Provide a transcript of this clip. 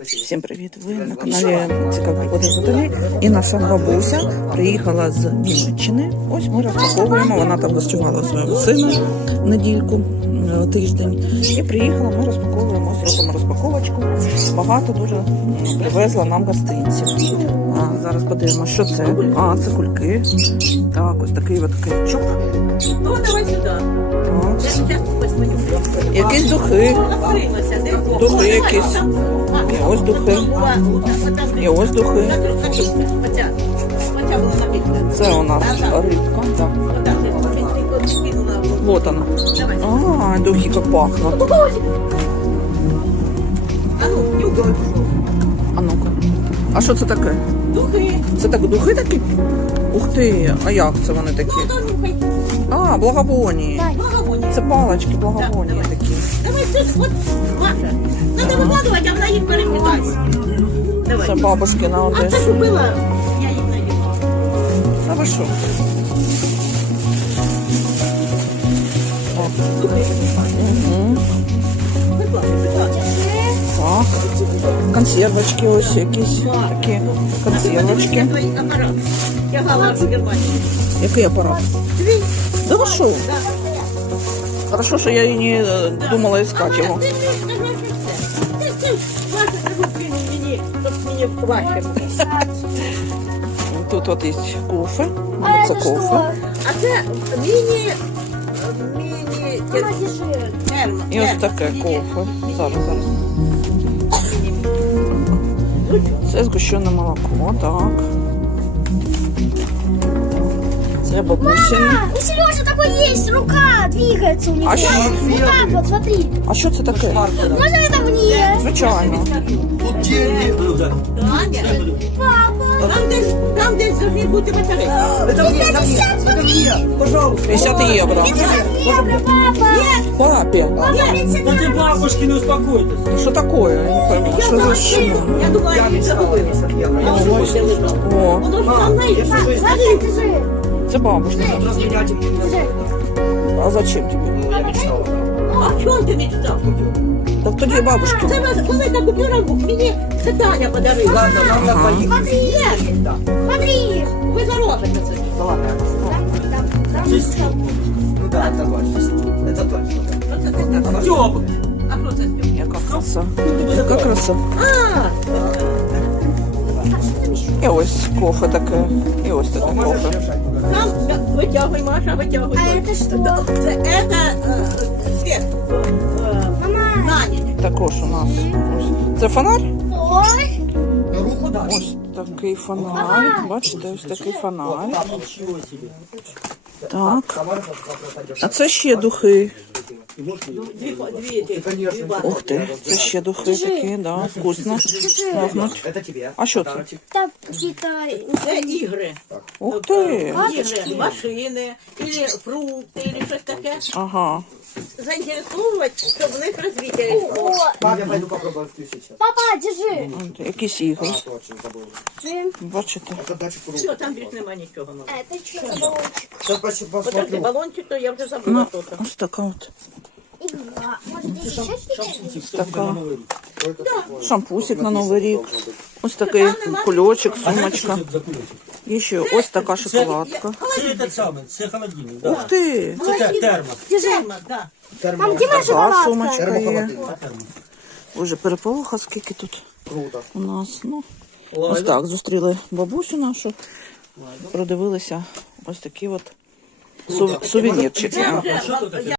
Всім привіт! Ви на каналі Цікаві пригоди з. І наша бабуся приїхала з Німеччини. Ось ми розпаковуємо. Вона там гостювала своєму сину недільку е, тиждень. І приїхала. Ми розпаковуємо ось робимо розпаковочку. Багато дуже привезла нам гостинців. А, зараз подивимося, що це. А, це кульки. Так, ось такий от кетчуп. Якісь духи. Духи якісь. І ось духи. І ось духи. Це у нас рибка. Так. Вот она. А, духи как пахнут. А ну, ну-ка. А що це таке? Духи. Це так духи такі? Ух ти, а як це вони такі? А, благовонії. Благовоние. Це палочки благовонії такі. Давай тут, от, Маша. Надо викладувати, а вона їх перекидає. Давай. Це бабушки на А це Одесі. купила, я їх наділа. А ви що? Духи. Викладай, викладай. Так. Консервочки ось якісь такі. Консервочки. Твій апарат. Я гала в Германії. Який апарат? Твій. Да ви що? Да. Хорошо, що я і не е, думала искать його. Було. Тут от є кофе. Ну, Це кофе. А це міні... Міні... термо. І ось таке кофе. Зараз, зараз. Це згущене молоко, так. Це бабусин. У Сережи такой есть, рука двигается у него. А что? Вот так вот, смотри. А що це таке? Можно это мне? Звичайно. Аня, Там десь, там десь должны бути батареї. 50 євро. Папа, Папі. Ну ты бабушки, не успокойтесь. Що таке? Я не пойму. Що за що? Я думала, я загубилася. А воно ще лежало. О, Воно ж там не смотри, держи. це бабушка. А зачем тобі? А чого ти не читав? Так тоді бабушки. Це вас велика купюра, мені це Таня подарила. Смотри, смотри. Ви заробите це. Ну да, это точно. Это точно. Оце ти так. Стёпа, А що це Стьоп? Яка краса. Яка краса. А, І ось кофе таке. І ось таке кофе. Там витягуй, Маша, витягуй. А это что? Це это е, світ. е, Мама. Також у нас. Ось. Це фонарь? Ой. Ось такий фонарь. Бачите, ось такий фонарь. Так. А це ще духи. Дві, дві, ті, дві банки. Ух ти, це ще духи такі, да, вкусно. Пахнуть. Это тебе. А що це? Там какие-то... Це ігри. Ух ти. Ігри, машини, или фрукти, или щось таке. Ага. Заінтересовувати, щоб в них розвиття йшло. О, Пап, я пойду попробую включить сейчас. папа, держи. От Якісь ігри. А, точно, забыл. Держи. Бачите? Это датчик рук. Все, там більш нема нічого. ну. А это что за баллончик? Сейчас почти Подожди, посмотрю. балончик, то я вже забула Ну, тут. ось така от. Така. Шампусик на Новий рік. Ось такий кульочок, сумочка. І ще ось така шоколадка. Це этот самый, це холодильник. Да. Ух ти! Це термос. Термос, да. Мам, где Така шоколадка? сумочка є. Боже, переполоха скільки тут Круто. у нас. Ну, ось так, зустріли бабусю нашу. Продивилися ось такі от су- сувенірчики.